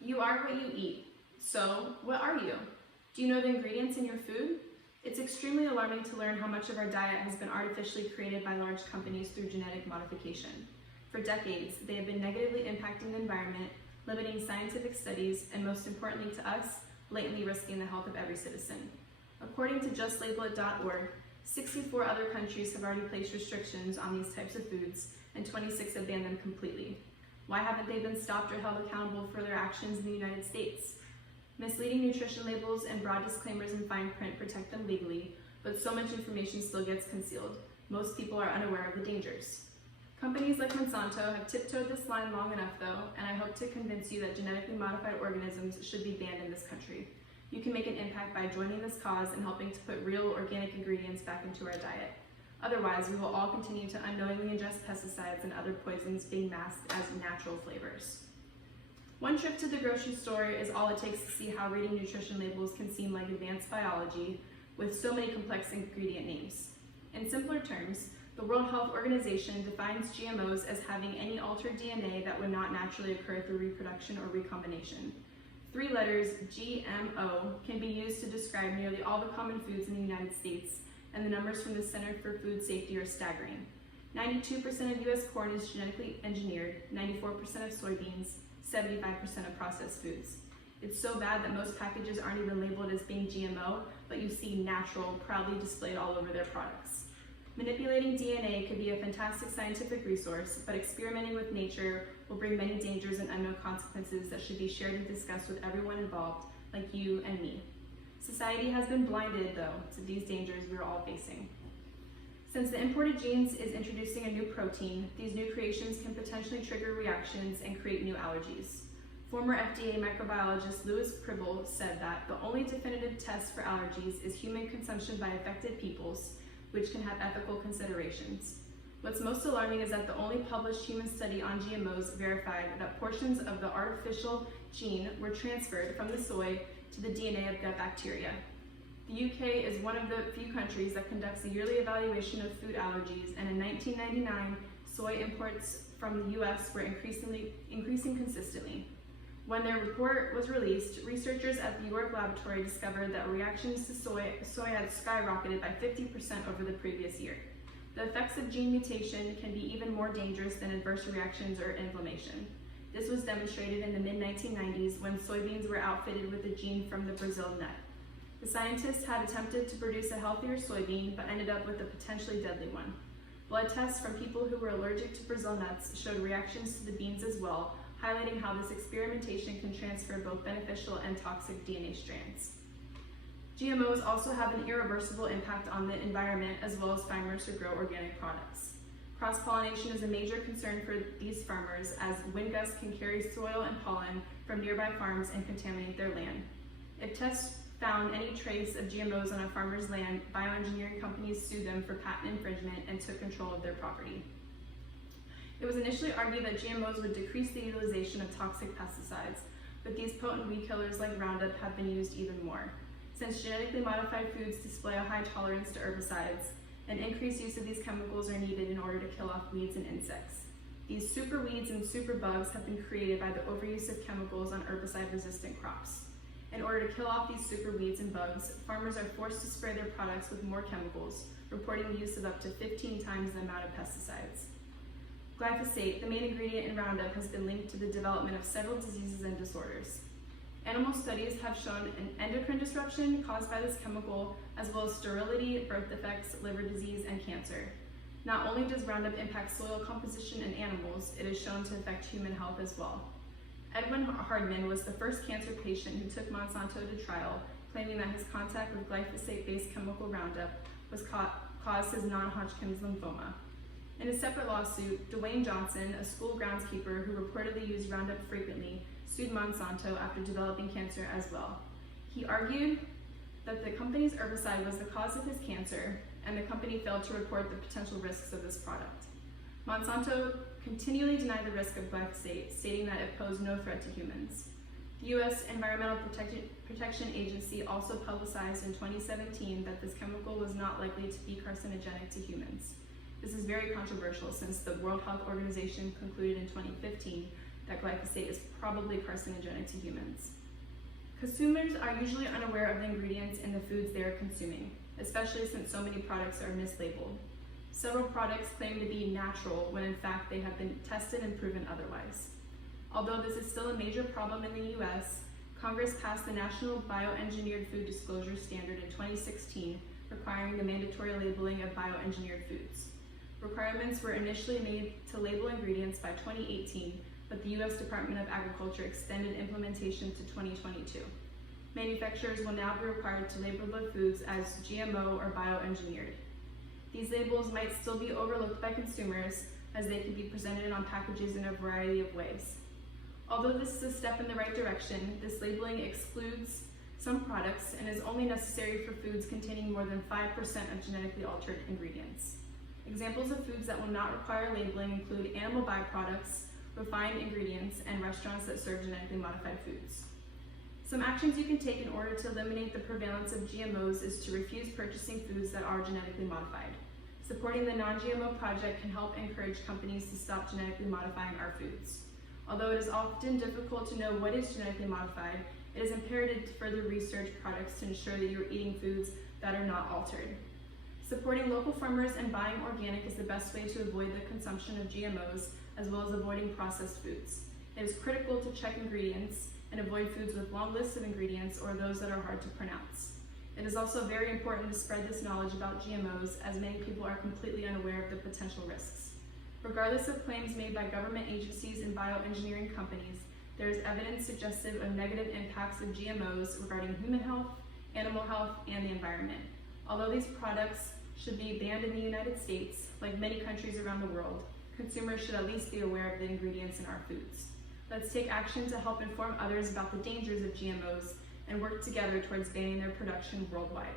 You are what you eat. So, what are you? Do you know the ingredients in your food? It's extremely alarming to learn how much of our diet has been artificially created by large companies through genetic modification. For decades, they have been negatively impacting the environment, limiting scientific studies, and most importantly to us, blatantly risking the health of every citizen. According to justlabel.org, 64 other countries have already placed restrictions on these types of foods, and 26 have banned them completely. Why haven't they been stopped or held accountable for their actions in the United States? Misleading nutrition labels and broad disclaimers in fine print protect them legally, but so much information still gets concealed. Most people are unaware of the dangers. Companies like Monsanto have tiptoed this line long enough though, and I hope to convince you that genetically modified organisms should be banned in this country. You can make an impact by joining this cause and helping to put real organic ingredients back into our diet. Otherwise, we will all continue to unknowingly ingest pesticides and other poisons being masked as natural flavors. One trip to the grocery store is all it takes to see how reading nutrition labels can seem like advanced biology with so many complex ingredient names. In simpler terms, the World Health Organization defines GMOs as having any altered DNA that would not naturally occur through reproduction or recombination. 3 letters, GMO, can be used to describe nearly all the common foods in the United States, and the numbers from the Center for Food Safety are staggering. 92% of US corn is genetically engineered, 94% of soybeans, 75% of processed foods. It's so bad that most packages aren't even labeled as being GMO, but you see natural proudly displayed all over their products. Manipulating DNA could be a fantastic scientific resource, but experimenting with nature will bring many dangers and unknown consequences that should be shared and discussed with everyone involved, like you and me. Society has been blinded, though, to these dangers we're all facing. Since the imported genes is introducing a new protein, these new creations can potentially trigger reactions and create new allergies. Former FDA microbiologist Louis Pribble said that the only definitive test for allergies is human consumption by affected peoples, which can have ethical considerations. What's most alarming is that the only published human study on GMOs verified that portions of the artificial gene were transferred from the soy to the DNA of gut bacteria. The UK is one of the few countries that conducts a yearly evaluation of food allergies, and in 1999, soy imports from the US were increasing consistently. When their report was released, researchers at the York laboratory discovered that reactions to soy had skyrocketed by 50% over the previous year. The effects of gene mutation can be even more dangerous than adverse reactions or inflammation. This was demonstrated in the mid-1990s when soybeans were outfitted with a gene from the Brazil nut. The scientists had attempted to produce a healthier soybean, but ended up with a potentially deadly one. Blood tests from people who were allergic to Brazil nuts showed reactions to the beans as well, highlighting how this experimentation can transfer both beneficial and toxic DNA strands. GMOs also have an irreversible impact on the environment as well as farmers who grow organic products. Cross-pollination is a major concern for these farmers as wind gusts can carry soil and pollen from nearby farms and contaminate their land. If tests found any trace of GMOs on a farmer's land, bioengineering companies sued them for patent infringement and took control of their property. It was initially argued that GMOs would decrease the utilization of toxic pesticides, but these potent weed killers like Roundup have been used even more. Since genetically modified foods display a high tolerance to herbicides, an increased use of these chemicals are needed in order to kill off weeds and insects. These super weeds and super bugs have been created by the overuse of chemicals on herbicide-resistant crops. In order to kill off these super weeds and bugs, farmers are forced to spray their products with more chemicals, reporting the use of up to 15 times the amount of pesticides. Glyphosate, the main ingredient in Roundup, has been linked to the development of several diseases and disorders. Animal studies have shown an endocrine disruption caused by this chemical, as well as sterility, birth defects, liver disease, and cancer. Not only does Roundup impact soil composition in animals, it is shown to affect human health as well. Edwin Hardman was the first cancer patient who took Monsanto to trial, claiming that his contact with glyphosate-based chemical Roundup was caused his non-Hodgkin's lymphoma. In a separate lawsuit, Dwayne Johnson, a school groundskeeper who reportedly used Roundup frequently, sued Monsanto after developing cancer as well. He argued that the company's herbicide was the cause of his cancer, and the company failed to report the potential risks of this product. Monsanto continually denied the risk of glyphosate, stating that it posed no threat to humans. The U.S. Environmental Protection Agency also publicized in 2017 that this chemical was not likely to be carcinogenic to humans. This is very controversial since the World Health Organization concluded in 2015 that glyphosate is probably carcinogenic to humans. Consumers are usually unaware of the ingredients in the foods they are consuming, especially since so many products are mislabeled. Several products claim to be natural when in fact they have been tested and proven otherwise. Although this is still a major problem in the US, Congress passed the National Bioengineered Food Disclosure Standard in 2016, requiring the mandatory labeling of bioengineered foods. Requirements were initially made to label ingredients by 2018, but the US Department of Agriculture extended implementation to 2022. Manufacturers will now be required to label their foods as GMO or bioengineered. These labels might still be overlooked by consumers, as they can be presented on packages in a variety of ways. Although this is a step in the right direction, this labeling excludes some products and is only necessary for foods containing more than 5% of genetically altered ingredients. Examples of foods that will not require labeling include animal byproducts, refined ingredients, and restaurants that serve genetically modified foods. Some actions you can take in order to eliminate the prevalence of GMOs is to refuse purchasing foods that are genetically modified. Supporting the Non-GMO Project can help encourage companies to stop genetically modifying our foods. Although it is often difficult to know what is genetically modified, it is imperative to further research products to ensure that you are eating foods that are not altered. Supporting local farmers and buying organic is the best way to avoid the consumption of GMOs, as well as avoiding processed foods. It is critical to check ingredients and avoid foods with long lists of ingredients or those that are hard to pronounce. It is also very important to spread this knowledge about GMOs, as many people are completely unaware of the potential risks. Regardless of claims made by government agencies and bioengineering companies, there is evidence suggestive of negative impacts of GMOs regarding human health, animal health, and the environment. Although these products should be banned in the United States, like many countries around the world, consumers should at least be aware of the ingredients in our foods. Let's take action to help inform others about the dangers of GMOs and work together towards banning their production worldwide.